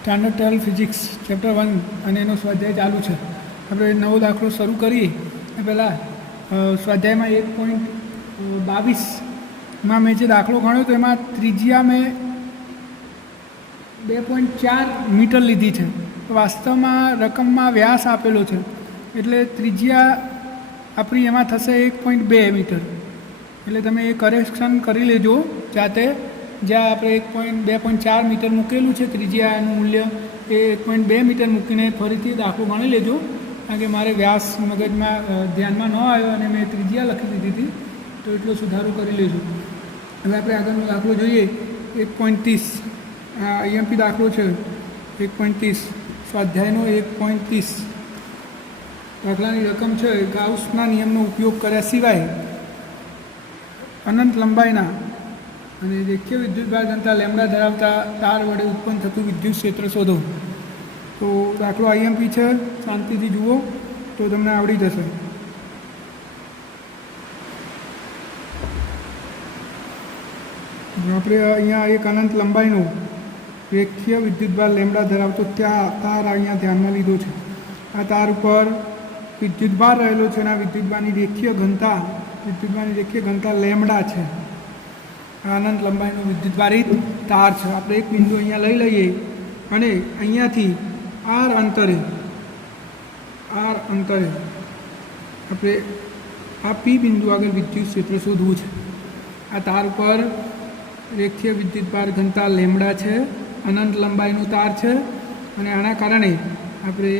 Standard 12 physics chapter 1 અને એનો સ્વાધ્યાય ચાલુ છે. આપણે નવો દાખલો શરૂ કરીએ એ પહેલાં સ્વાધ્યાયમાં 1.22માં મેં જે દાખલો ગણ્યો તો એમાં ત્રિજ્યા મેં 2.4 મીટર લીધી છે. વાસ્તવમાં રકમમાં વ્યાસ આપેલો છે એટલે ત્રિજ્યા આપણી એમાં થશે 1.2 મીટર. એટલે તમે એ કરેક્શન કરી લેજો જાતે. જ્યાં આપણે 2.4 મીટર મૂકેલું છે ત્રિજ્યાનું મૂલ્ય એ 1.2 મીટર મૂકીને ફરીથી દાખલો ગણી લેજો, કારણ કે મારે વ્યાસ મગજમાં ધ્યાનમાં ન આવ્યો અને મેં ત્રિજ્યા લખી દીધી હતી, તો એટલો સુધારો કરી લેજો. હવે આપણે આગળનો દાખલો જોઈએ. 1.30 આ IMP દાખલો છે. 1.30 સ્વાધ્યાયનો 1.30 દાખલાની રકમ છે ગાઉસના નિયમનો ઉપયોગ કર્યા સિવાય અનંત લંબાઈના અને રેખીય વિદ્યુતભાર ઘનતા લેમ્ડા ધરાવતા તાર વડે ઉત્પન્ન થતું વિદ્યુત ક્ષેત્ર શોધો. તો દાખલો IMP છે, શાંતિથી જુઓ તો તમને આવડી જશે. આપણે અહીંયા એક અનંત લંબાઈનો રેખીય વિદ્યુતભાર લેમ્ડા ધરાવતો તાર અહીંયા ધ્યાનમાં લીધો છે. આ તાર ઉપર વિદ્યુતભાર રહેલો છે અને આ વિદ્યુતભારની રેખીય ઘનતા લેમ્ડા છે. આ અનંત લંબાઈનો વિદ્યુતભારિત તાર છે. આપણે એક બિંદુ અહીંયા લઈ લઈએ અને અહીંયાથી આર અંતરે આપણે આ P બિંદુ આગળ વિદ્યુત ક્ષેત્ર શોધવું છે. આ તાર ઉપર રેખીય વિદ્યુતભાર ઘનતા લેમ્ડા છે, અનંત લંબાઈનો તાર છે અને આના કારણે આપણે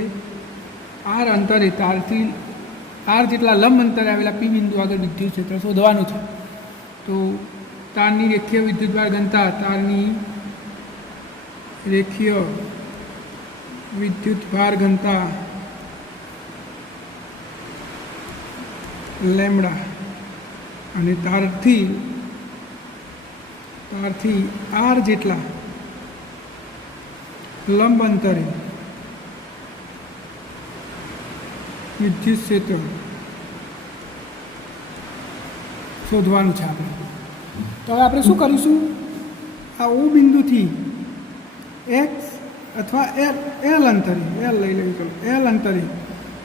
આર અંતરે તારથી આર જેટલા લંબ અંતરે આવેલા P બિંદુ આગળ વિદ્યુત ક્ષેત્ર શોધવાનું છે. તો તારની રેખીય વિદ્યુતભાર ઘનતા લેમ્ડા અને તારથી આર જેટલા લંબ અંતરે વિદ્યુત ક્ષેત્ર શોધવાનું છે આપણે. તો હવે આપણે શું કરીશું, આ O બિંદુથી X અથવા L અંતરે L લઈ લઈએ, ચલો L અંતરે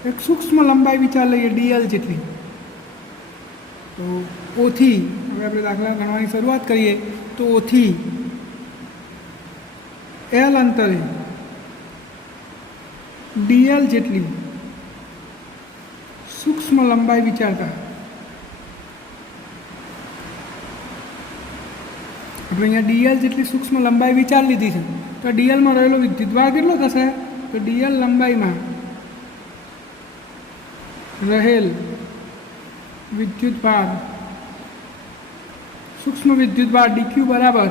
એક સૂક્ષ્મ લંબાઈ વિચાર લઈએ DL જેટલી. તો ઓથી હવે આપણે દાખલા ગણવાની શરૂઆત કરીએ. તો ઓથી L અંતરે DL જેટલી સૂક્ષ્મ લંબાઈ વિચારતા આપણે અહીંયા DL જેટલી સૂક્ષ્મ લંબાઈ વિચાર લીધી છે. તો DLમાં રહેલો વિદ્યુતભાર કેટલો થશે, તો DL લંબાઈમાં રહેલ વિદ્યુતભાર સૂક્ષ્મ વિદ્યુતભાર DQ બરાબર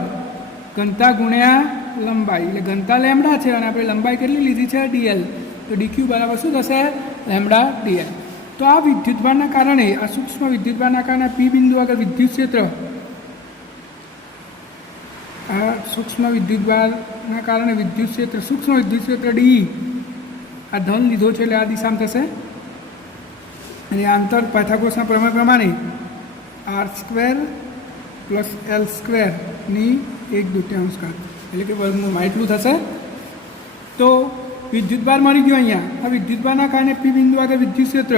ઘનતા ગુણ્યા લંબાઈ, એટલે ઘનતા લેમ્ડા છે અને આપણે લંબાઈ કેટલી લીધી છે DL, તો DQ બરાબર શું થશે, લેમ્ડા DL. તો આ વિદ્યુતભારના કારણે, આ સૂક્ષ્મ વિદ્યુતભારના કારણે P બિંદુ આગળ વિદ્યુત ક્ષેત્ર, આ સૂક્ષ્મ વિદ્યુતભારના કારણે વિદ્યુત ક્ષેત્ર સૂક્ષ્મ વિદ્યુત ક્ષેત્ર DE આ ધન લીધો છે એટલે આ દિશામાં થશે. અને આ અંતર પાયથાગોરસના પ્રમેય પ્રમાણે R² + L² ની 1/2 ઘાત એટલે કે વર્ગમૂળમાં એટલું થશે. તો વિદ્યુતભાર મળી ગયો અહીંયા. આ વિદ્યુતભારના કારણે P બિંદુ આગળ વિદ્યુત ક્ષેત્ર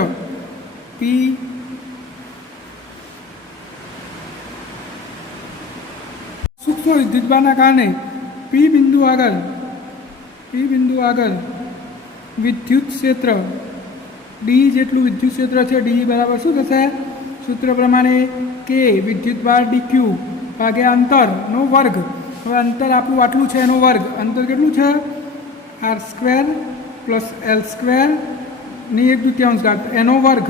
સૂક્ષ્મ વિદ્યુતભારના કારણે P બિંદુ આગળ વિદ્યુત ક્ષેત્ર D જેટલું વિદ્યુત ક્ષેત્ર છે. D બરાબર શું થશે, સૂત્ર પ્રમાણે કે વિદ્યુતભાર DQ ભાગ્યા અંતરનો વર્ગ. હવે અંતર આપણું આટલું છે એનો વર્ગ. અંતર કેટલું છે, R² + L² ની 1/2 ઘાત એનો વર્ગ.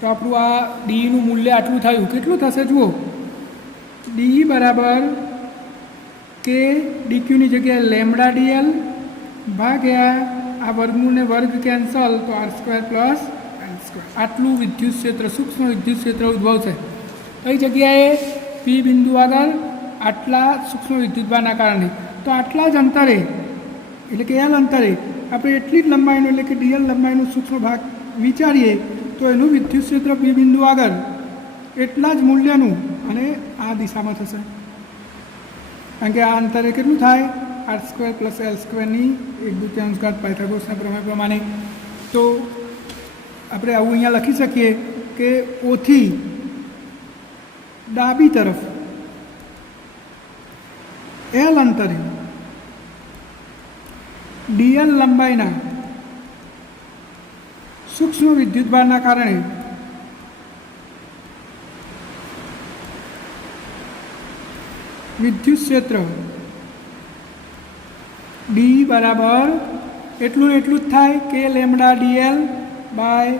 તો આપણું આ ડીનું મૂલ્ય આટલું થયું. કેટલું થશે જુઓ, ડી બરાબર કે DQની જગ્યાએ લેમ્ડા DL ભાગ્યા આ વર્ગમૂળને વર્ગ કેન્સલ તો R² + L². આટલું વિદ્યુત ક્ષેત્ર સૂક્ષ્મ વિદ્યુત ક્ષેત્ર ઉદ્ભવશે કઈ જગ્યાએ, P બિંદુ આગળ આટલા સૂક્ષ્મ વિદ્યુતભારના કારણે. તો આટલા જ અંતરે એટલે કે L અંતરે આપણે એટલી જ લંબાઈનું એટલે કે DL લંબાઈનું સૂક્ષ્મ ભાગ વિચારીએ તો એનું વિદ્યુત ક્ષેત્ર P બિંદુ આગળ એટલા જ મૂલ્યનું અને આ દિશામાં થશે. કારણ કે આ અંતરે કેટલું થાય, આર સ્ક્વેર પ્લસ એલ સ્ક્વેરની 1/2 ઘાત પાયથાગોરસના પ્રમેય પ્રમાણે. તો આપણે આવું અહીંયા લખી શકીએ કે ઓથી ડાબી તરફ એલ અંતરે ડીએલ લંબાઈના સૂક્ષ્મ વિદ્યુતભારના કારણે વિદ્યુત ક્ષેત્ર ડી બરાબર એટલું ને એટલું જ થાય કે lambda DL by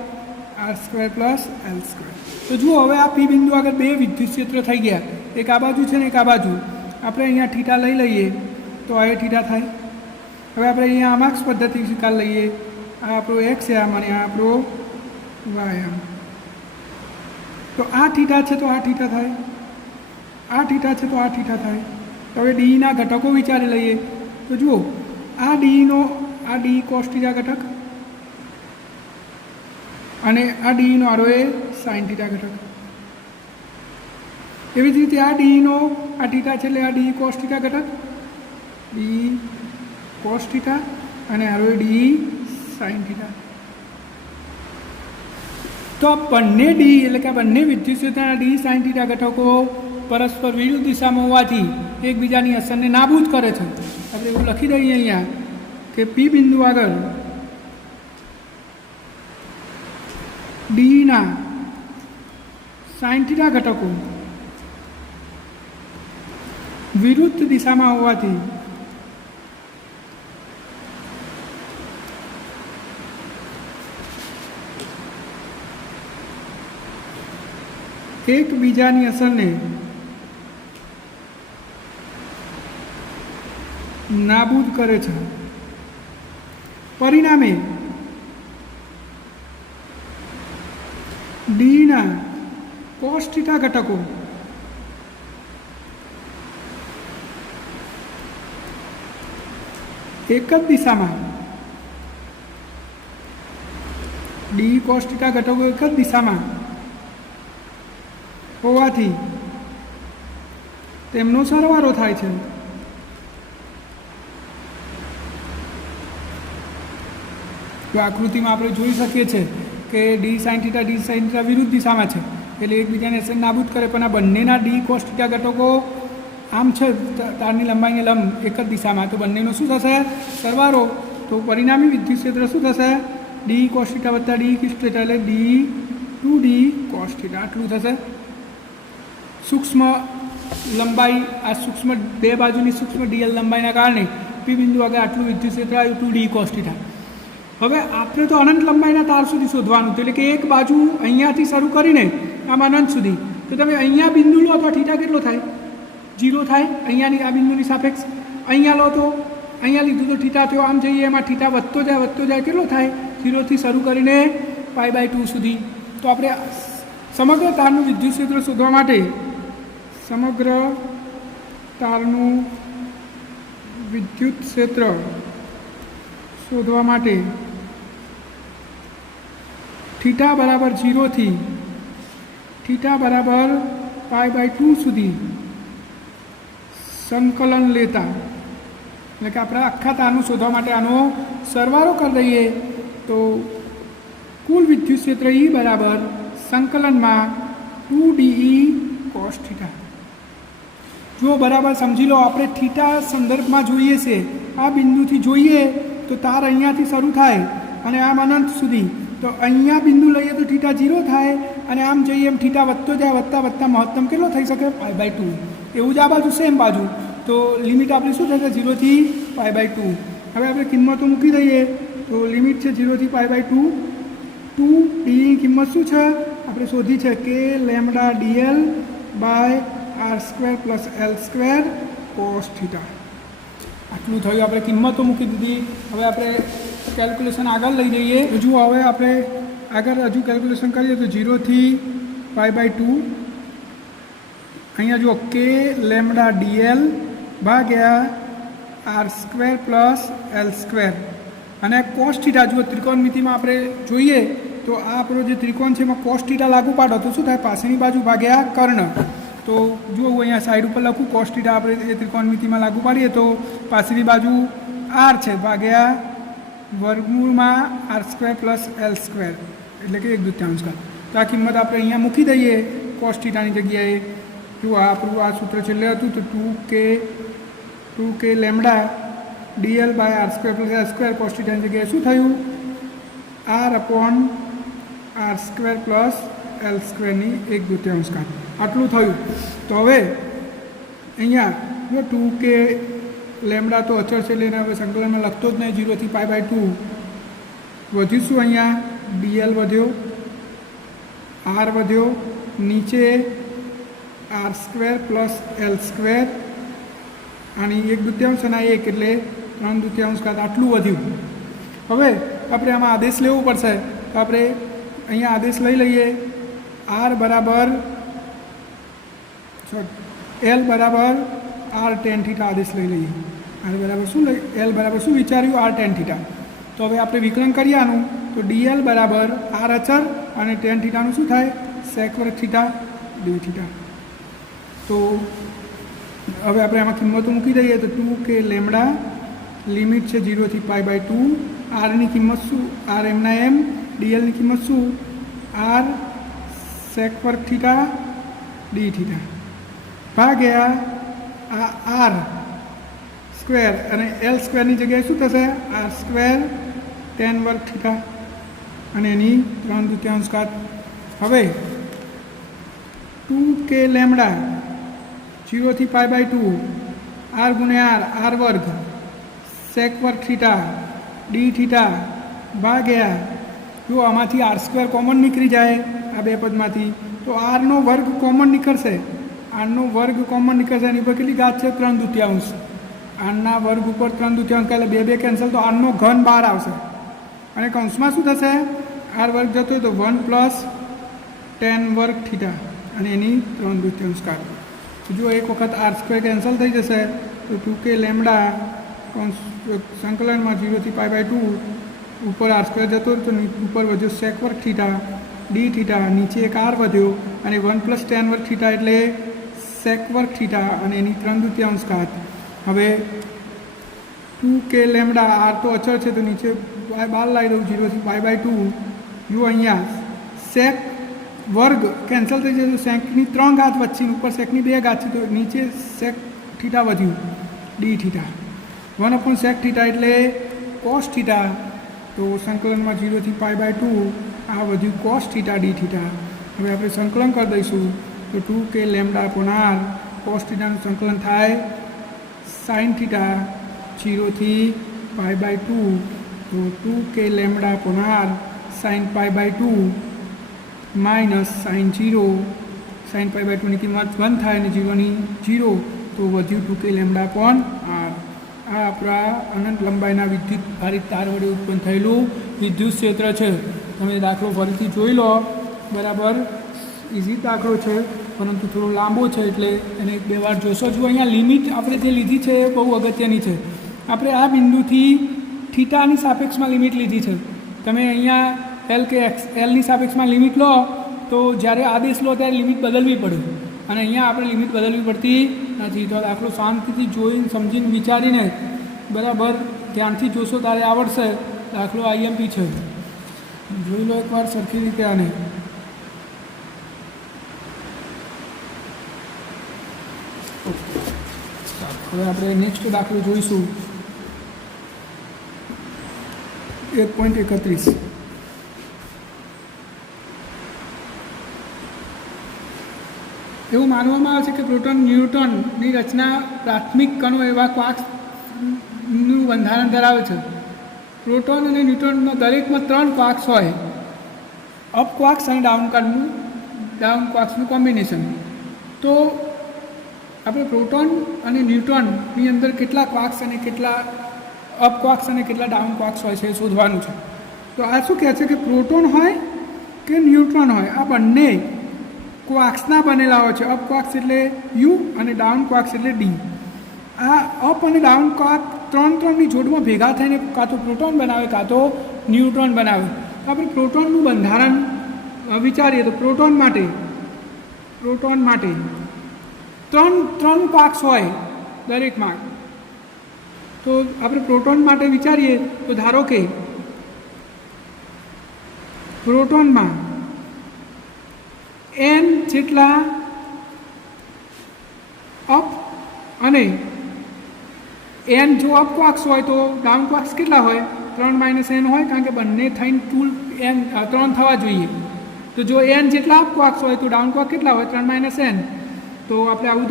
R square plus L square. તો જુઓ હવે આ પી બિંદુ આગળ બે વિદ્યુત ક્ષેત્ર થઈ ગયા, એક આ બાજુ છે ને એક આ બાજુ. આપણે અહીંયા થીટા લઈ લઈએ તો આ થીટા થાય. હવે આપણે અહીંયા અમાક્ષ પદ્ધતિ સ્વીકાર લઈએ, આ આપણો એક્સ આમ અને આ આપણો વાય આમ. તો આ થીટા છે તો આ થીટા થાય, આ થીટા છે તો આ થીટા થાય. તો હવે ડીના ઘટકો વિચારી લઈએ. તો જુઓ આ ડીનો આ ડી કોસ થીટા ઘટક અને આ ડીનો આરો એ સાઇન થીટા ઘટક. એવી જ રીતે આ ડીનો આ થીટા છે એટલે આ ડી કોસ થીટા ઘટક, ડી કોસ થીટા અને આરો એ ડી સાઇન થીટા. તો બંને ડી એટલે કે બંને વિદ્યુત ક્ષેત્રના ડી સાઇન થીટા ઘટકો પરસ્પર વિરુદ્ધ દિશામાં હોવાથી એકબીજાની અસરને નાબૂદ કરે છે. આપણે એવું લખી દઈએ અહીંયા કે પી બિંદુ આગળ ડીના સાઇન થીટા ઘટકો વિરુદ્ધ દિશામાં હોવાથી એકબીજાની અસરને નાબૂદ કરે છે. પરિણામે ડીના કોસ થીટા ઘટકો એક જ દિશામાં ડી કોસ થીટા ઘટકો એક જ દિશામાં હોવાથી તેમનો સરવાળો થાય છે. તો આકૃતિમાં આપણે જોઈ શકીએ છીએ કે ડી સાઇન થીટા વિરુદ્ધ દિશામાં છે એટલે એકબીજાને અસર નાબૂદ કરે. પણ આ બંનેના ડી કોસ થીટા ઘટકો આમ છે તારની લંબાઈને લંબ એક જ દિશામાં, તો બંનેનો શું થશે સરવાળો. તો પરિણામી વિદ્યુત ક્ષેત્ર શું થશે ડી કોસ થીટા વત્તા ડી કોસ થીટા એટલે ડી 2D કોસ થીટા આટલું થશે. સૂક્ષ્મ લંબાઈ આ સૂક્ષ્મ બે બાજુની સૂક્ષ્મ ડીએલ લંબાઈના કારણે પી બિંદુ આગળ આટલું વિદ્યુત ક્ષેત્ર આવ્યું 2D કોસ થીટા. હવે આપણે તો અનંત લંબાઈના તાર સુધી શોધવાનું હતું, એટલે કે એક બાજુ અહીંયાથી શરૂ કરીને આમ અનંત સુધી. તો તમે અહીંયા બિંદુ લો તો થીટા કેટલો થાય 0 થાય અહીંયાની આ બિંદુની સાપેક્ષ. અહીંયા લો તો અહીંયા લીધું તો થીટા થયો, આમ જઈએ એમાં થીટા વધતો જાય કેટલો થાય 0થી શરૂ કરીને π/2 સુધી. તો આપણે સમગ્ર તારનું વિદ્યુત ક્ષેત્ર શોધવા માટે સમગ્ર તારનું વિદ્યુત ક્ષેત્ર શોધવા માટે થીટા બરાબર 0થી થીટા બરાબર π/2 સુધી સંકલન લેતા, એટલે કે આપણે આખા તારનું શોધવા માટે આનો સરવાળો કરી દઈએ તો કુલ વિદ્યુત ક્ષેત્ર E બરાબર સંકલનમાં 2DE કોસ થીટા. જો બરાબર સમજી લો, આપણે થીટા સંદર્ભમાં જોઈએ છે, આ બિંદુથી જોઈએ તો તાર અહીંયાથી શરૂ થાય અને આમ અનંત સુધી. તો અહીંયા બિંદુ લઈએ તો થીટા 0 થાય અને આમ જઈએ એમ થીટા વધતો જાય, વધતા મહત્તમ કેટલો થઈ શકે π/2. એવું જ આ બાજુ સેમ બાજુ. તો લિમિટ આપણી શું થશે 0થી π/2. હવે આપણે કિંમતો મૂકી દઈએ તો લિમિટ છે 0થી π/2. 2Dની કિંમત શું છે આપણે શોધી છે કે lambda DL by R square plus L square cos theta. આટલું થયું, આપણે કિંમતો મૂકી દીધી. હવે આપણે કેલ્ક્યુલેશન આગળ લઈ જઈએ. હજુ હવે આપણે આગળ હજુ કેલ્ક્યુલેશન કરીએ તો 0થી π/2 અહીંયા જો કે લેમડા ડીએલ ભાગ્યા R square plus L square અને કોસ થીટા. જો ત્રિકોણમિતિમાં આપણે જોઈએ તો આ આપણો જે ત્રિકોણ છે એમાં કોસ થીટા લાગુ પાડો તો શું થાય પાછળની બાજુ ભાગ્યા કર્ણ. તો તો જો હું અહીંયા સાઈડ ઉપર લખું cos θ આપણે એ ત્રિકોણમિતિમાં લાગુ પાડીએ તો પાછળની બાજુ r છે ભાગ્યા વર્ગમૂળમાં r² + l² એટલે કે 1/2 ઘાત. તો આ કિંમત આપણે અહીંયા મૂકી દઈએ cos θ ની જગ્યાએ. જો આપણું આ સૂત્ર છેલ્લે હતું તો 2k lambda dl/r² + l² cos θ ની જગ્યાએ શું થયું r/r² + l² ની 1/2 ઘાત આટલું થયું. તો હવે અહીંયા જો 2k લેમ્ડા તો અચળ છે એટલે હવે સંકલનમાં લખતો જ નહીં 0 થી π/2 વધ્યું શું અહીંયા dl વધ્યો r વધ્યો નીચે r² + l² આની 1/2 અને 1 એટલે 3/2 ઘાત આટલું વધ્યું. હવે આપણે આમાં આદેશ લેવો પડશે તો આપણે અહીંયા આદેશ લઈ લઈએ r બરાબર l બરાબર r tan θ આદેશ લઈ લઈએ. r બરાબર શું l બરાબર શું વિચાર્યું r tan θ. તો હવે આપણે વિકલન કરીએ આનું તો dl બરાબર r અચળ અને tan θ નું શું થાય sec² θ dθ. તો હવે આપણે આમાં કિંમતો મૂકી દઈએ તો 2k લેમ્ડા લિમિટ છે 0 થી π/2 r ની કિંમત શું r m dl ની કિંમત શું r sec² θ dθ ભાગ્યા આ r² અને l² ની જગ્યાએ શું થશે r² tan વર્ગ θ અને એની 3/2 ઘાત. હવે 2k લેમ્ડા 0 થી π/2 r ગુણ્યા r વર્ગ sec² θ dθ ભાગ્યા જો આમાંથી r² કોમન નીકળી જાય આ બે પદમાંથી તો r નો વર્ગ કોમન નીકળશે. r નો વર્ગ કોમન નીકળશે એની ઉપર કેટલી ઘાત છે 3/2. r ના વર્ગ ઉપર 3/2 એટલે 2 કેન્સલ તો r નો ઘન બહાર આવશે અને કૌંસમાં શું થશે r વર્ગ જતો હોય તો 1 + tan વર્ગ θ અને એની 3/2 ઘાત. જો એક વખત r² કેન્સલ થઈ જશે તો 2k લેમ્ડા સંકલનમાં 0 થી π/2 ઉપર r² જતો તો ઉપર વધ્યો sec² θ dθ નીચે એક r વધ્યો અને 1 + tan વર્ગ θ એટલે sec² θ અને એની 3/2 ઘાત. હવે 2k લેમ્ડા r તો અચળ છે તો નીચે બહાર લાવી દઉં 0 થી π/2 જો અહીંયા sec વર્ગ કેન્સલ થઈ જાય તો સેકની 3 ઘાત વચ્ચે ઉપર સેકની 2 ઘાત છે તો નીચે sec θ વધ્યું dθ 1/sec θ એટલે cos θ. તો સંકલનમાં 0 થી π/2 આ વધ્યું cos θ dθ. હવે આપણે સંકલન કરી દઈશું તો 2k લેમ્ડા r cos θ નું સંકલન થાય sin θ 0 થી π/2 તો 2k lambda r sin π/2 minus sin 0 sin π/2 ની કિંમત 1 થાય અને 0 ની 0 તો વધ્યું 2k લેમ્ડા r. આ આપણા અનંત લંબાઈના વિદ્યુત ભારિત તાર વડે ઉત્પન્ન થયેલું વિદ્યુત ક્ષેત્ર છે. તમે દાખલો ફરીથી જોઈ લો બરાબર ઇઝી દાખલો છે પરંતુ થોડો લાંબો છે એટલે એને 2 વાર જોશો. જો અહીંયા લિમિટ આપણે જે લીધી છે એ બહુ અગત્યની છે. આપણે આ બિંદુથી થીટાની સાપેક્ષમાં લિમિટ લીધી છે. તમે અહીંયા l કે lની સાપેક્ષમાં લિમિટ લો તો જ્યારે આદેશ લો ત્યારે લિમિટ બદલવી પડે અને અહીંયા આપણે લિમિટ બદલવી પડતી નથી. તો દાખલો શાંતિથી જોઈને સમજીને વિચારીને બરાબર ધ્યાનથી જોશો ત્યારે આવડશે. દાખલો IMP છે, જોઈ લો એકવાર સરખી રીતે આને. હવે આપણે નેક્સ્ટ દાખલો જોઈશું 1.31. એવું માનવામાં આવે છે કે પ્રોટોન ન્યુટ્રોનની રચના પ્રાથમિક કણો એવા ક્વાર્ક્સનું બંધારણ ધરાવે છે. પ્રોટોન અને ન્યુટ્રોનના દરેકમાં 3 ક્વાર્ક્સ હોય, અપ ક્વાર્ક્સ અને ડાઉન ક્વાર્ક્સનું કોમ્બિનેશન. તો આપણે પ્રોટોન અને ન્યુટ્રોનની અંદર કેટલા ક્વાર્ક્સ અને કેટલા અપ ક્વાર્ક્સ અને કેટલા ડાઉન ક્વાર્ક્સ હોય છે એ શોધવાનું છે. તો આ શું કહે છે કે પ્રોટોન હોય કે ન્યુટ્રોન હોય આ બંને ક્વાર્ક્સના બનેલા હોય છે. અપ ક્વાર્ક્સ એટલે U અને ડાઉન ક્વાર્ક્સ એટલે D. આ અપ અને ડાઉન ક્વાર્ક 3-3ની જોડમાં ભેગા થઈને કાં તો પ્રોટોન બનાવે કાં તો ન્યુટ્રોન બનાવે. તો આપણે પ્રોટોનનું બંધારણ વિચારીએ તો પ્રોટોન માટે ત્રણ ક્વાર્ક્સ હોય દરેકમાં. તો આપણે પ્રોટોન માટે વિચારીએ તો ધારો કે પ્રોટોનમાં n જેટલા અપ અને n જો અપ ક્વાર્ક્સ હોય તો ડાઉન ક્વાર્ક્સ કેટલા હોય? 3 - n હોય, કારણ કે બંને થઈને કુલ n 3 થવા જોઈએ. તો જો n જેટલા અપ ક્વાર્ક્સ હોય તો ડાઉન ક્વાર્ક કેટલા હોય? 3 - n. તો આપણે આવું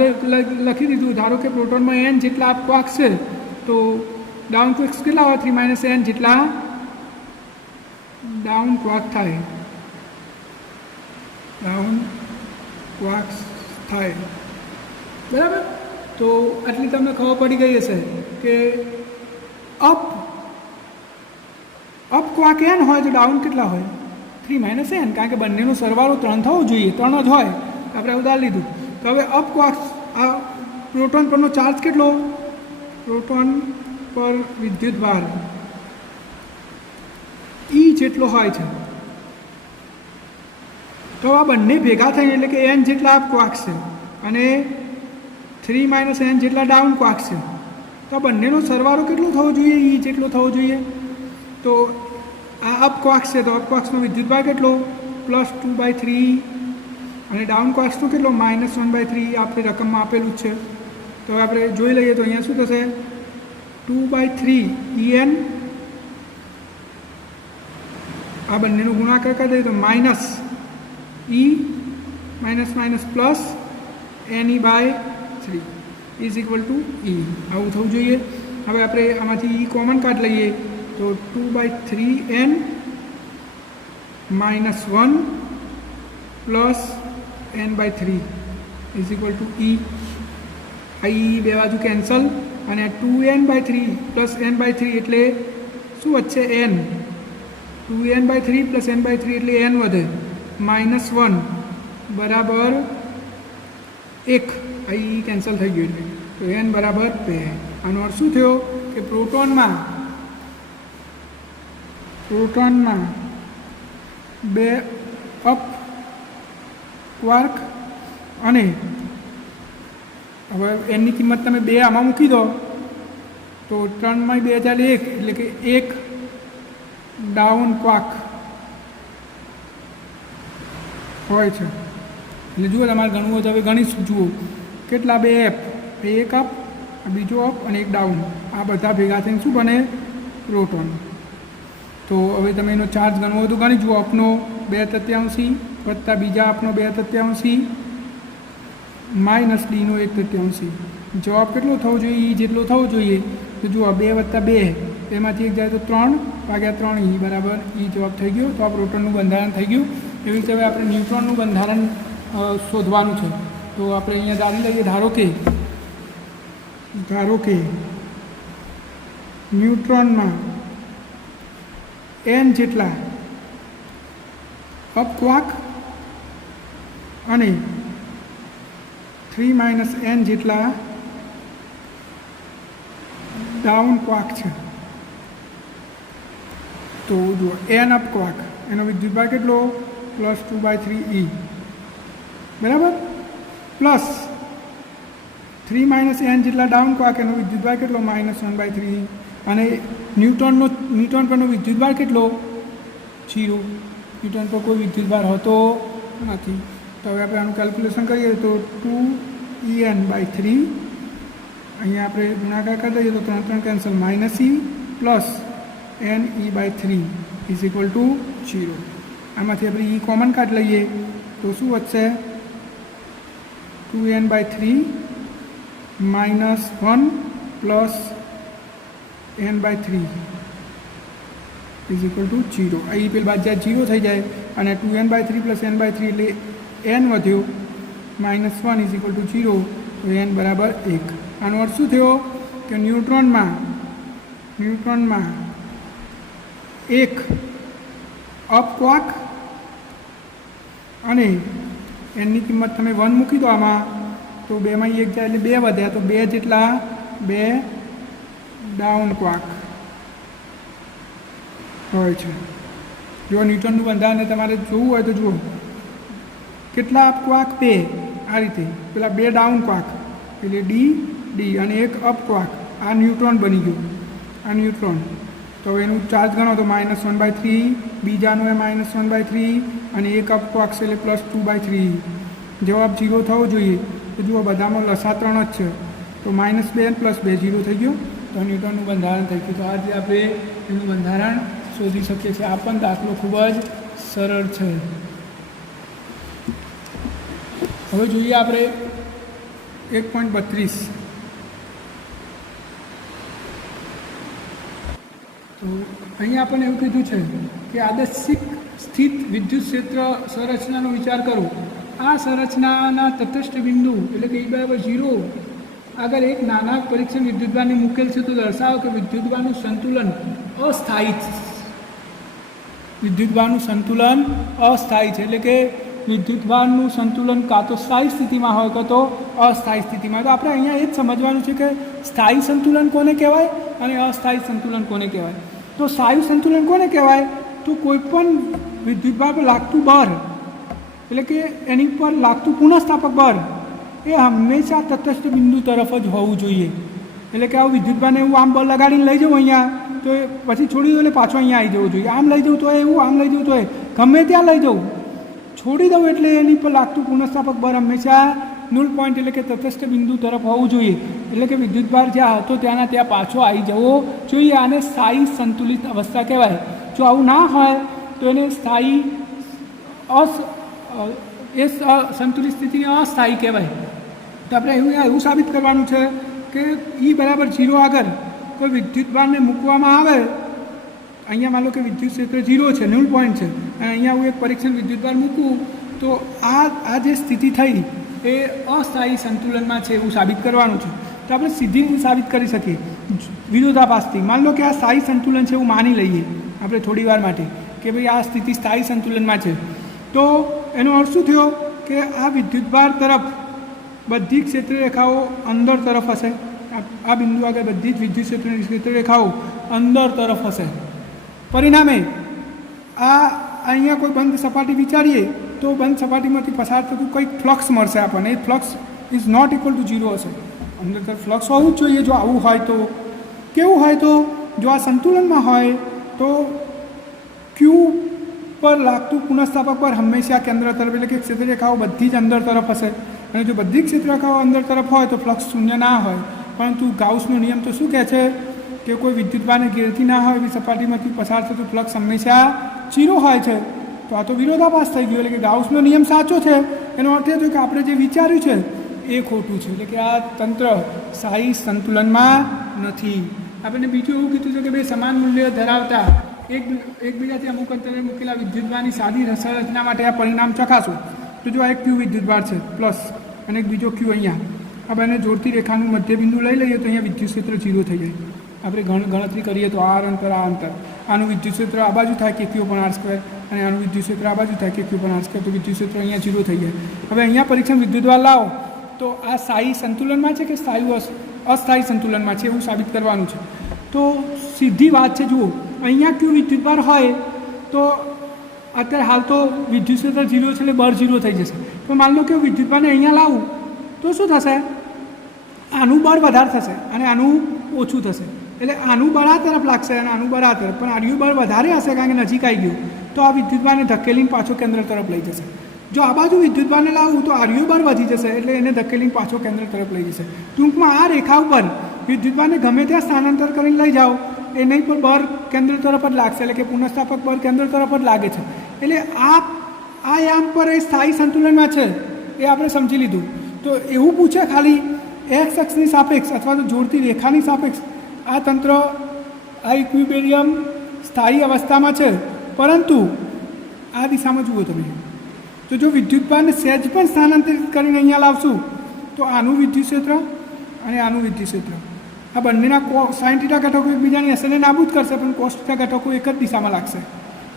લખી દીધું. ધારો કે પ્રોટોનમાં n જેટલા અપ ક્વાર્ક્સ છે તો ડાઉન ક્વાર્ક્સ કેટલા હોય? 3 - n જેટલા ડાઉન ક્વાર્ક થાય. ડાઉન ક્વાર્ક્સ થાય, બરાબર. તો આટલી તમને ખબર પડી ગઈ હશે કે અપ ક્વાર્ક n હોય તો ડાઉન કેટલા હોય? 3 - n, કારણ કે બંનેનો સરવાળો 3 થવો જોઈએ. 3 જ હોય, આપણે ઉદાહરણ લીધું. તો હવે અપ ક્વાર્ક્સ, આ પ્રોટોન પરનો ચાર્જ કેટલો? પ્રોટોન પર વિદ્યુતભાર E જેટલો હોય છે. તો આ બંને ભેગા થઈને, એટલે કે n જેટલા અપ ક્વાર્ક્સ છે અને 3 - n જેટલા ડાઉન ક્વાર્ક્સ છે, તો આ બંનેનો સરવાળો કેટલો થવો જોઈએ? E જેટલો થવો જોઈએ. તો આ અપ ક્વાર્ક્સ છે તો અપ ક્વાર્ક્સનો વિદ્યુતભાર કેટલો? +2/3 અને ડાઉન ક્વાર્ક્સનો કેટલો? -1/3. આપણે રકમમાં આપેલું જ છે. તો આપણે જોઈ લઈએ તો અહીંયા શું થશે? 2/3 En, આ બંનેનો ગુણાકાર કરી દઈએ તો minus E minus plus Ne/3 is equal two E. આવું થવું જોઈએ. હવે આપણે આમાંથી E કોમન કાઢ લઈએ તો 2/3n -1 plus n/3 is equal two E. આ E બે બાજુ કેન્સલ અને 2n/3 પ્લસ n/3 એટલે શું વધશે? n. 2n/3 પ્લસ n/3 એટલે n વધે. -1 બરાબર 1. આ E કેન્સલ થઈ ગયું, એટલે તો n બરાબર 2. આનો અર્થ શું થયો કે પ્રોટોનમાં 2 અપ ક્વાર્ક અને હવે એની કિંમત તમે 2 આમાં મૂકી દો તો 3 × 2 = 1, એટલે કે 1 ડાઉન ક્વાર્ક હોય છે. એટલે જુઓ, તમારે ગણવું હોય તો હવે ગણીશું. જુઓ કેટલા? 2 અપ, 1 અપ, બીજો અપ અને 1 ડાઉન. આ બધા ભેગા થઈને શું બને? પ્રોટોન. તો હવે તમે એનો ચાર્જ ગણવો હોય તો ગણી જુઓ. અપનો 2/3 વત્તા બીજા અપનો 2/3 માઇનસ ડીનો 1/3. જવાબ કેટલો થવો જોઈએ? E જેટલો થવો જોઈએ. તો જુઓ 2 + 2, એમાંથી 1 જાય તો 3/3 E બરાબર E જવાબ થઈ ગયો. તો આ પ્રોટોનનું બંધારણ થઈ ગયું. એવી રીતે હવે આપણે ન્યુટ્રોનનું બંધારણ શોધવાનું છે. તો આપણે અહીંયા ધારી લઈએ, ધારો કે ન્યુટ્રોનમાં n જેટલા અપ ક્વાર્ક અને 3 - n જેટલા ડાઉન ક્વાર્ક છે. તો જુઓ, n અપ ક્વાર્ક, એનો વિદ્યુતભાર કેટલો? +2/3 E, બરાબર. પ્લસ 3 - n જેટલા ડાઉન ક્વાર્ક, એનો વિદ્યુતભાર કેટલો? -1/3. અને ન્યૂટ્રોન પરનો વિદ્યુતભાર કેટલો? 0. ન્યૂટ્રોન પર કોઈ વિદ્યુતભાર હોતો નથી. તો હવે આપણે આનું કેલ્ક્યુલેશન કરીએ તો 2En/3, અહીંયા આપણે ગુણાકાર કરી દઈએ તો 3 cancel, -E plus Ne/3 is equal to 0. આમાંથી આપણે E કોમન કાઢ લઈએ તો શું વધશે? 2n/3 -1 plus n/3 is equal to 0. આ E પેલી બાજુ 0 થઈ જાય અને 2n/3 પ્લસ n/3 એટલે n વધ્યો, -1 ઇઝ ઇક્વલ ટુ 0. તો n બરાબર 1. આનો અર્થ શું થયો કે ન્યુટ્રોનમાં 1 અપ ક્વાર્ક અને એની કિંમત તમે 1 મૂકી દો આમાં તો 2 માંથી 1 જાય એટલે 2 વધ્યા. તો 2 જેટલા 2 ડાઉન ક્વાર્ક હોય છે. જો ન્યુટનનું બંધારણ તમારે જોવું હોય તો જુઓ, કેટલા અપ ક્વાર્ક? 2. આ રીતે પેલા બે ડાઉન ક્વાર્ક એટલે ડી ડી અને એક અપ ક્વાર્ક, આ ન્યુટ્રોન બની ગયું, આ ન્યુટ્રોન. તો હવે એનું ચાર્જ ગણો તો -1/3, બીજાનું એ -1/3 અને એક અપ ક્વાર્ક છે એટલે +2/3. જવાબ 0 થવો જોઈએ. તો જુઓ બધામાં લસા 3 જ છે, તો -2 અને +2 0 થઈ ગયું. તો ન્યૂટનનું બંધારણ થઈ ગયું. તો આજે આપણે એનું બંધારણ શોધી શકીએ છીએ. આ પણ દાખલો ખૂબ જ સરળ છે. હવે જોઈએ આપણે 1.32. તો અહીંયા આપણને એવું કીધું છે કે આદર્શિક સ્થિત વિદ્યુત ક્ષેત્ર સંરચનાનો વિચાર કરો. આ સંરચનાના તટસ્થ બિંદુ એટલે કે E=0 આગળ એક નાના પરીક્ષણ વિદ્યુતભારને મૂકેલ છે. તો દર્શાવો કે વિદ્યુતભારનું સંતુલન અસ્થાયી છે. વિદ્યુતભારનું સંતુલન અસ્થાયી છે એટલે કે વિદ્યુતભારનું સંતુલન કાં તો સ્થાયી સ્થિતિમાં હોય કાં તો અસ્થાયી સ્થિતિમાં. તો આપણે અહીંયા એ જ સમજવાનું છે કે સ્થાયી સંતુલન કોને કહેવાય અને અસ્થાયી સંતુલન કોને કહેવાય. તો સ્થાયી સંતુલન કોને કહેવાય? તો કોઈ પણ વિદ્યુતભાર પર લાગતું બળ એટલે કે એની પર લાગતું પુનઃસ્થાપક બળ એ હંમેશા તટસ્થ બિંદુ તરફ જ હોવું જોઈએ. એટલે કે આવું વિદ્યુતભારને એવું આમ બળ લગાડીને લઈ જવું અહીંયા, તો પછી છોડી દઉં એટલે પાછો અહીંયા આવી જવું જોઈએ. આમ લઈ જવું તો એવું, આમ લઈ જવું તો ગમે ત્યાં લઈ જવું, છોડી દઉં એટલે એની પર લાગતું પુનઃસ્થાપક બળ હંમેશા 0 પોઈન્ટ એટલે કે તટસ્થ બિંદુ તરફ હોવું જોઈએ. એટલે કે વિદ્યુતભાર જ્યાં હતો ત્યાંના ત્યાં પાછો આવી જવો જોઈએ. આને સ્થાયી સંતુલિત અવસ્થા કહેવાય. જો આવું ના હોય તો એને સ્થાયી સંતુલિત સ્થિતિને અસ્થાયી કહેવાય. તો આપણે એવું સાબિત કરવાનું છે કે E=0 આગળ કોઈ વિદ્યુતભારને મૂકવામાં આવે. અહીંયા માનો કે વિદ્યુત ક્ષેત્ર 0 છે, 0 પોઈન્ટ છે, અને અહીંયા હું એક પરીક્ષણ વિદ્યુતભાર મૂકું તો આ જે સ્થિતિ થઈ એ અસ્થાયી સંતુલનમાં છે એવું સાબિત કરવાનું છે. તો આપણે સીધી સાબિત કરી શકીએ વિરોધાભાસથી. માની લો કે આ સ્થાયી સંતુલન છે એવું માની લઈએ આપણે થોડી વાર માટે કે ભાઈ આ સ્થિતિ સ્થાયી સંતુલનમાં છે. તો એનો અર્થ શું થયો કે આ વિદ્યુતભાર તરફ બધી જ ક્ષેત્રરેખાઓ અંદર તરફ હશે. આ બિંદુ આગળ બધી જ વિદ્યુત ક્ષેત્રરેખાઓ અંદર તરફ હશે. પરિણામે અહીંયા કોઈ બંધ સપાટી વિચારીએ તો બંધ સપાટીમાંથી પસાર થતું કંઈક ફ્લક્સ મળશે આપણને. એ flux is not equal to 0 હશે. અંદર તરફ ફ્લક્સ હોવું જ જોઈએ. જો આવું હોય તો કેવું હોય? તો જો આ સંતુલનમાં હોય તો ક્યુ પર લાગતું પુનઃસ્થાપક પર હંમેશા કેન્દ્ર તરફ એટલે કે ક્ષેત્રરેખાઓ બધી જ અંદર તરફ હશે. અને જો બધી જ ક્ષેત્રરેખાઓ અંદર તરફ હોય તો ફ્લક્સ શૂન્ય ના હોય. પરંતુ ગાઉસનો નિયમ તો શું કહે છે કે કોઈ વિદ્યુતભારને ઘેરથી ના હોય એવી સપાટીમાંથી પસાર થતું ફ્લક્સ હંમેશા 0 હોય છે. તો આ તો વિરોધાભાસ થઈ ગયો. એટલે કે ગાઉસનો નિયમ સાચો છે. એનો અર્થ એ થયો કે આપણે જે વિચાર્યું છે એ ખોટું છે. એટલે કે આ તંત્ર સ્થાયી સંતુલનમાં નથી. આપણને બીજું એવું કીધું છે કે બે સમાન મૂલ્ય ધરાવતા એકબીજાથી અમુક અંતરે મૂકેલા વિદ્યુતભારની સાદી સંરચના માટે આ પરિણામ ચકાસો. તો જો આ એક ક્યુ વિદ્યુતભાર છે પ્લસ અને એક બીજો ક્યુ અહીંયા, આ બંને જોડતી રેખાનું મધ્યબિંદુ લઈ લઈએ તો અહીંયા વિદ્યુત ક્ષેત્ર 0 થઈ જાય. આપણે ગણતરી કરીએ તો આ અંતર આ અંતર, આનું વિદ્યુત ક્ષેત્ર આ બાજુ થાય કે Q/R² અને આનું વિદ્યુત ક્ષેત્ર આ બાજુ થાય કે Q/R². તો વિદ્યુત ક્ષેત્ર અહીંયા 0 થઈ જાય. હવે અહીંયા પરીક્ષણ વિદ્યુતભાર લાવો તો આ સ્થાયી સંતુલનમાં છે કે અસ્થાયી સંતુલનમાં છે એવું સાબિત કરવાનું છે. તો સીધી વાત છે. જુઓ અહીંયા ક્યુ વિદ્યુતભાર હોય તો અત્યારે હાલ તો વિદ્યુત ક્ષેત્ર 0 છે એટલે બળ 0 થઈ જશે. તો માની લો કે વિદ્યુતભારને અહીંયા લાવું તો શું થશે? આનું બળ વધારે થશે અને આનું ઓછું થશે. એટલે આનું બળ આ તરફ લાગશે અને આનું બળ આ તરફ, પણ આનું બળ વધારે હશે કારણ કે નજીક આવી ગયું. તો આ વિદ્યુતભારને ધકેલીને પાછો કેન્દ્ર તરફ લઈ જશે. જો આ બાજુ વિદ્યુતભારને લાવું તો આર્યુ બળ વધી જશે એટલે એને ધકેલીને પાછો કેન્દ્ર તરફ લઈ જશે. ટૂંકમાં આ રેખા ઉપર વિદ્યુતભારને ગમે ત્યાં સ્થાનાંતર કરીને લઈ જાઓ એની પર બળ કેન્દ્ર તરફ જ લાગશે. એટલે કે પુનઃસ્થાપક બળ કેન્દ્ર તરફ જ લાગે છે. એટલે આ યામ પર એ સ્થાયી સંતુલનમાં છે એ આપણે સમજી લીધું. તો એવું પૂછે ખાલી એક્સ અક્ષની સાપેક્ષ અથવા તો જોડતી રેખાની સાપેક્ષ આ તંત્ર આ ઇક્વિબેરિયમ સ્થાયી અવસ્થામાં છે, પરંતુ આ દિશામાં જુઓ તમે તો જો વિદ્યુતભારને સહેજ પણ સ્થાનાંતરિત કરીને અહીંયા લાવશું તો આનું વિદ્યુત ક્ષેત્ર અને આનું વિદ્યુત ક્ષેત્ર આ બંનેના sin θ ઘટકો એકબીજાની અસરને નાબૂદ કરશે, પણ cos θ ઘટકો એક જ દિશામાં લાગશે.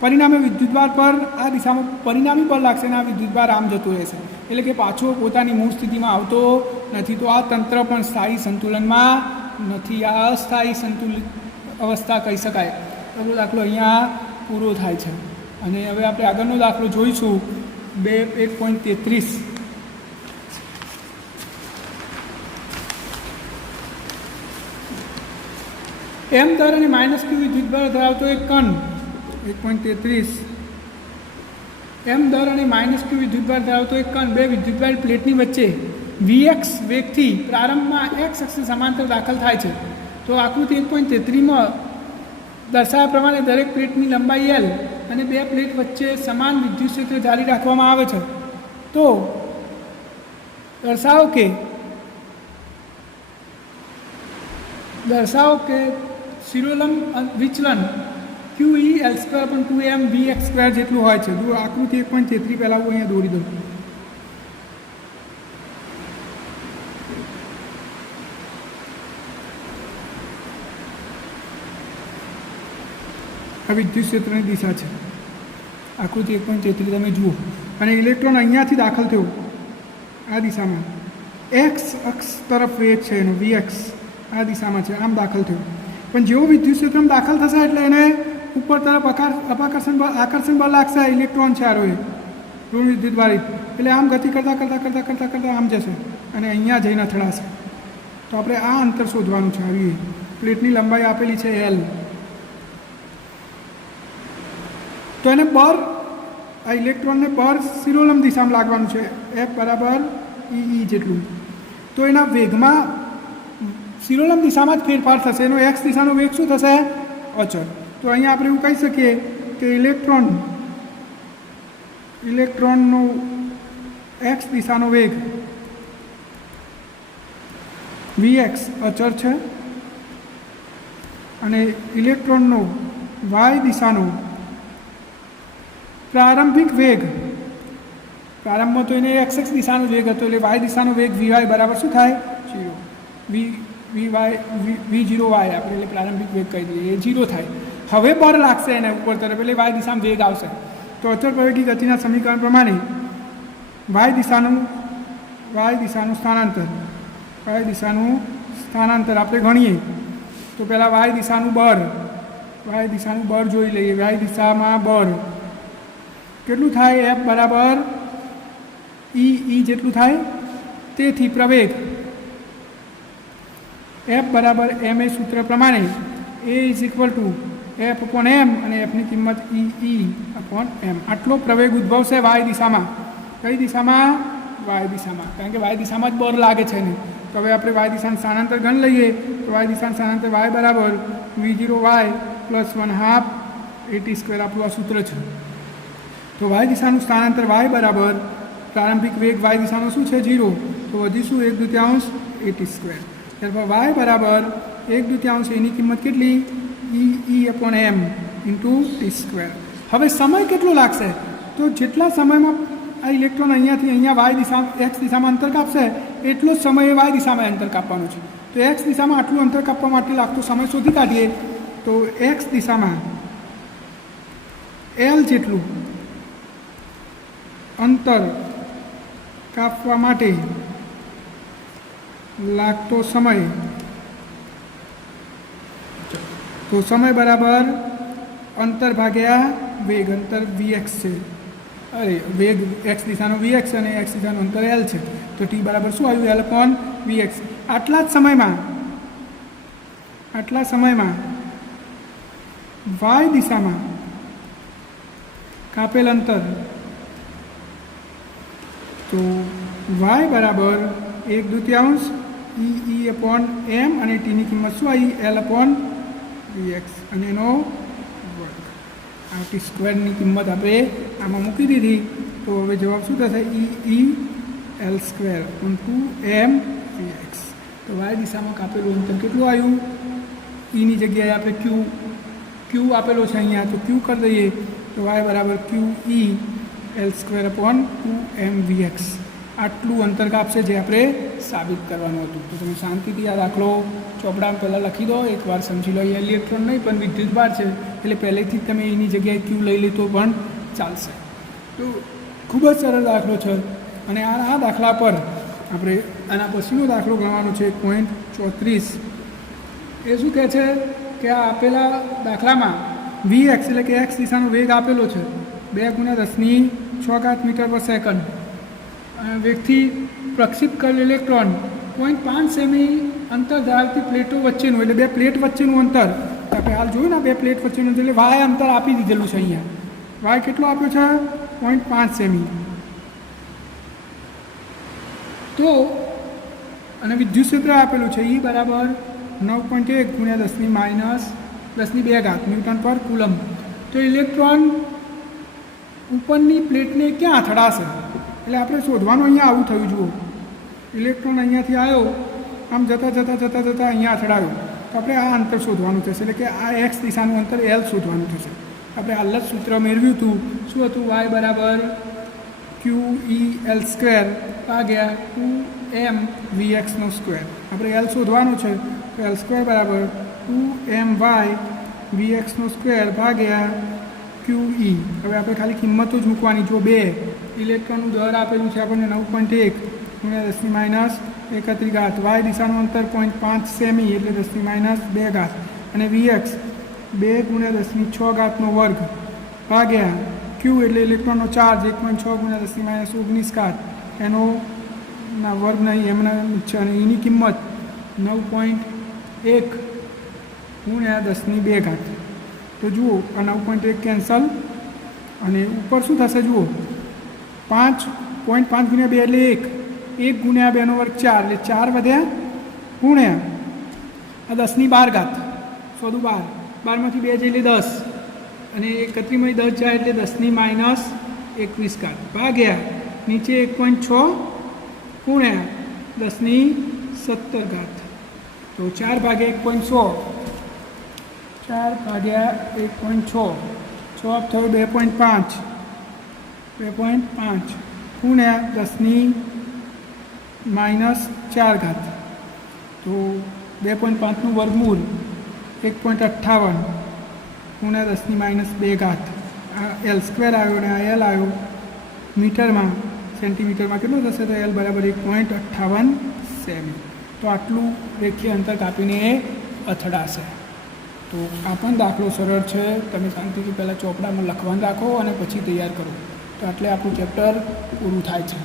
પરિણામે વિદ્યુતભાર પર આ દિશામાં પરિણામી બળ લાગશે અને આ વિદ્યુતભાર આમ જતો રહેશે. એટલે કે પાછો પોતાની મૂળ સ્થિતિમાં આવતો નથી. તો આ તંત્ર પણ સ્થાયી સંતુલનમાં નથી. આ અસ્થાયી સંતુલિત અવસ્થા કહી શકાય. આપણો દાખલો અહીંયા પૂરો થાય છે. અને હવે આપણે આગળનો દાખલો જોઈશું 1.33. એમ દર અને માઇનસ ક્યુ વિદ્યુતભાર ધરાવતો એક કણ 1.33 એમ દર અને માઇનસ ક્યુ વિદ્યુતભાર ધરાવતો એક કણ બે વિદ્યુતભાર પ્લેટની વચ્ચે વીએક્સ વેગથી પ્રારંભમાં એક્સ અક્ષને સમાંતર દાખલ થાય છે. તો આકૃતિ 1.33માં દર્શાવ્યા પ્રમાણે દરેક પ્લેટની લંબાઈ એલ અને બે પ્લેટ વચ્ચે સમાન વિદ્યુત ક્ષેત્ર જારી રાખવામાં આવે છે. તો દર્શાવો કે શિરોલંબ વિચલન ક્યુ ઈ એલ સ્ક્વેર પણ 2m વી એક્સ સ્ક્વેર જેટલું હોય છે. જો આકૃતિ 1.33 પહેલાં હું અહીંયા દોરી દઉં. આ વિદ્યુત ક્ષેત્રની દિશા છે. આકૃતિ 1.33 તમે જુઓ અને ઇલેક્ટ્રોન અહીંયાથી દાખલ થયો આ દિશામાં એક્સ અક્ષ તરફ વેગ છે એનો વીએક્સ આ દિશામાં છે આમ દાખલ થયો. પણ જેવો વિદ્યુત ક્ષેત્રમાં દાખલ થશે એટલે એને ઉપર તરફ આકર્ષણ બળ લાગશે. ઇલેક્ટ્રોન છે આરો એ ઋણ વિદ્યુતવાળી એટલે આમ ગતિ કરતાં આમ જશે અને અહીંયા જઈને અથડાશે. તો આપણે આ અંતર શોધવાનું છે. આવી પ્લેટની લંબાઈ આપેલી છે એલ. તો એને બર આ ઇલેક્ટ્રોનને બર શિરોલંબ દિશામાં લાગવાનું છે એફ બરાબર ઈ જેટલું. તો એના વેગમાં શિરોલંબ દિશામાં જ ફેરફાર થશે. એનો એક્સ દિશાનો વેગ શું થશે? અચળ. તો અહીંયા આપણે એવું કહી શકીએ કે ઇલેક્ટ્રોનનો એક્સ દિશાનો વેગ વીએક્સ અચળ છે અને ઇલેક્ટ્રોનનો વાય દિશાનો પ્રારંભિક વેગ પ્રારંભમાં તો એને એક્સ એક્સ દિશાનો વેગ હતો એટલે વાય દિશાનો વેગ વીવાય બરાબર શું થાય? 0. વી0 વાય આપણે એટલે પ્રારંભિક વેગ કહી દઈએ એ 0 થાય. હવે બર લાગશે એને ઉપર તરફ એટલે વાય દિશામાં વેગ આવશે. તો અચળ પ્રવેગી ગતિના સમીકરણ પ્રમાણે વાય દિશાનું સ્થાનાંતર આપણે ગણીએ તો પહેલાં વાય દિશાનું બર જોઈ લઈએ. વાય દિશામાં બર કેટલું થાય? એફ બરાબર ઈ જેટલું થાય. તેથી પ્રવેગ એફ બરાબર એમ એ સૂત્ર પ્રમાણે A is equal to F upon M અને એફની કિંમત ઈ અપોન એમ. આટલો પ્રવેગ ઉદ્ભવશે વાય દિશામાં. કઈ દિશામાં? વાય દિશામાં. કારણ કે વાય દિશામાં જ બર લાગે છે ને. તો હવે આપણે વાય દિશાનું સ્થાનાંતર ગણ લઈએ તો વાય દિશાનું સ્થાનાંતર વાય બરાબર વી0 વાય પ્લસ 1/2 એટી સ્ક્વેર આપણું આ સૂત્ર છે. તો વાય દિશાનું સ્થાનાંતર વાય બરાબર પ્રારંભિક વેગ વાય દિશાનો શું છે? 0. તો વધીશું 1/2 એટી સ્ક્વેર. ત્યારબાદ વાય બરાબર 1/2 એની કિંમત કેટલી? ઈ અપોન એમ ઇન્ટુ ટી સ્ક્વેર. હવે સમય કેટલો લાગશે? તો જેટલા સમયમાં આ ઇલેક્ટ્રોન અહીંયાથી અહીંયા વાય દિશા એક્સ દિશામાં અંતર કાપશે એટલો જ સમયે વાય દિશામાં અંતર કાપવાનું છે. તો એક્સ દિશામાં આટલું અંતર કાપવા માટે લાગતો સમય શોધી કાઢીએ તો એક્સ દિશામાં એલ જેટલું અંતર કાપવા માટે લાગતો સમય તો સમય બરાબર અંતર ભાગ્યા વેગ. અંતર વીએક્સ છે વેગ એક્સ દિશાનો વીએક્સ અને એક્સ દિશાનું અંતર એલ છે. તો ટી બરાબર શું આવ્યું? L upon VX. આટલા સમયમાં વાય દિશામાં કાપેલ અંતર તો વાય બરાબર 1/2 ઈ અપોન એમ અને ટીની કિંમત શું આવી? એલ અપોન વીએક્સ અને એનો વર્ગ. આ ટી સ્ક્વેરની કિંમત આપણે આમાં મૂકી દીધી તો હવે જવાબ શું થશે? E L square into M VX. તો વાય દિશામાં કાપેલું અંતર કેટલું આવ્યું? ઈની જગ્યાએ આપણે ક્યુ આપેલો છે અહીંયા તો ક્યુ કરી દઈએ તો વાય બરાબર Q E L square upon 2m V X. આટલું અંતર કાપશે જે આપણે સાબિત કરવાનું હતું. તો તમે શાંતિથી આ દાખલો ચોપડામાં પહેલાં લખી દો, એકવાર સમજી લો. અહીંયા ઇલેક્ટ્રોન નહીં પણ વિદ્યુતભાર છે એટલે પહેલેથી જ તમે એની જગ્યાએ ક્યુ લઈ લે તો પણ ચાલશે. તો ખૂબ જ સરળ દાખલો છે અને આ દાખલા પર આપણે આના પછીનો દાખલો ગણવાનો છે 1.34. એ શું કહે છે કે આ આપેલા દાખલામાં વીએક્સ એટલે કે એક્સ દિશાનો વેગ આપેલો છે 2×10⁶ મીટર પર સેકન્ડ. વેગથી પ્રક્ષિપ્ત કરેલ ઇલેક્ટ્રોન 0.5 સેમી અંતર ધરાવતી પ્લેટો વચ્ચેનું એટલે બે પ્લેટ વચ્ચેનું અંતર આપણે હાલ જોયું ને બે પ્લેટ વચ્ચેનું એટલે વાય અંતર આપી દીધેલું છે અહીંયા. વાય કેટલો આપ્યો છે 0.5 સેમી. તો અને વિદ્યુત ક્ષેત્ર આપેલું છે E બરાબર 9.1 ગુણ્યા 10⁻² ન્યૂટન પર કુલમ. તો ઇલેક્ટ્રોન ઉપરની પ્લેટને ક્યાં અથડાશે એટલે આપણે શોધવાનું અહીંયા આવું થયું. જુઓ ઇલેક્ટ્રોન અહીંયાથી આવ્યો આમ જતાં અહીંયા અથડાયો તો આપણે આ અંતર શોધવાનું થશે એટલે કે આ એક્સ દિશાનું અંતર L શોધવાનું થશે. આપણે હાલ જ સૂત્ર મેળવ્યું હતું શું હતું y બરાબર QEL² ભાગ્યા 2mvx². આપણે L શોધવાનું છે તો L² બરાબર 2myvx² ભાગ્યા QE. હવે આપણે ખાલી કિંમતો જ મૂકવાની. જો 2 ઇલેક્ટ્રોનનું દર આપેલું છે આપણને 9.1 ગુણ્યા 10⁻². વાય દિશાનું અંતર 0.5 સેમી એટલે 10⁻². અને vx 2 ગુણ્યા 10⁻6² ભાગ્યા Q એટલે ઇલેક્ટ્રોનનો ચાર્જ 1.6 ગુણ્યા 10⁻19. એનો વર્ગ નહીં એમના છે અને એની કિંમત 9.1 ગુણ્યા 10⁻². તો જુઓ આ 9.1 કેન્સલ અને ઉપર શું થશે જુઓ 5.5 ગુણ્યા 2 એટલે 1 ગુણ્યા 2 નો વર્ગ 4 એટલે 4 વધ્યા ગુણ્યા આ 10⁻12 12 12માંથી 2 જઈ એટલે 10 અને 31માંથી 10 જાય એટલે 10⁻21 ભાગ્યા નીચે 1.6 ગુણ્યા 10⁻17. તો 4 ભાગ્યા 1.6 4 ભાગ્યા 1.6 જવાબ થયો 2.5 ગુણ્યા 10⁻4. તો 2.5નું વર્ગમૂળ 1.58 ગુણ્યા 10⁻2. આ L² આવ્યો અને આ L આવ્યો મીટરમાં. સેન્ટીમીટરમાં કેટલું થશે તો L બરાબર 1.58 સેમી. તો આટલું રેખીય અંતર કાપીને એ અથડાશે. તો આ પણ દાખલો સરળ છે. તમે શાંતિથી પહેલાં ચોપડામાં લખવાનું રાખો અને પછી તૈયાર કરો તો આટલે આપણું ચેપ્ટર પૂરું થાય છે.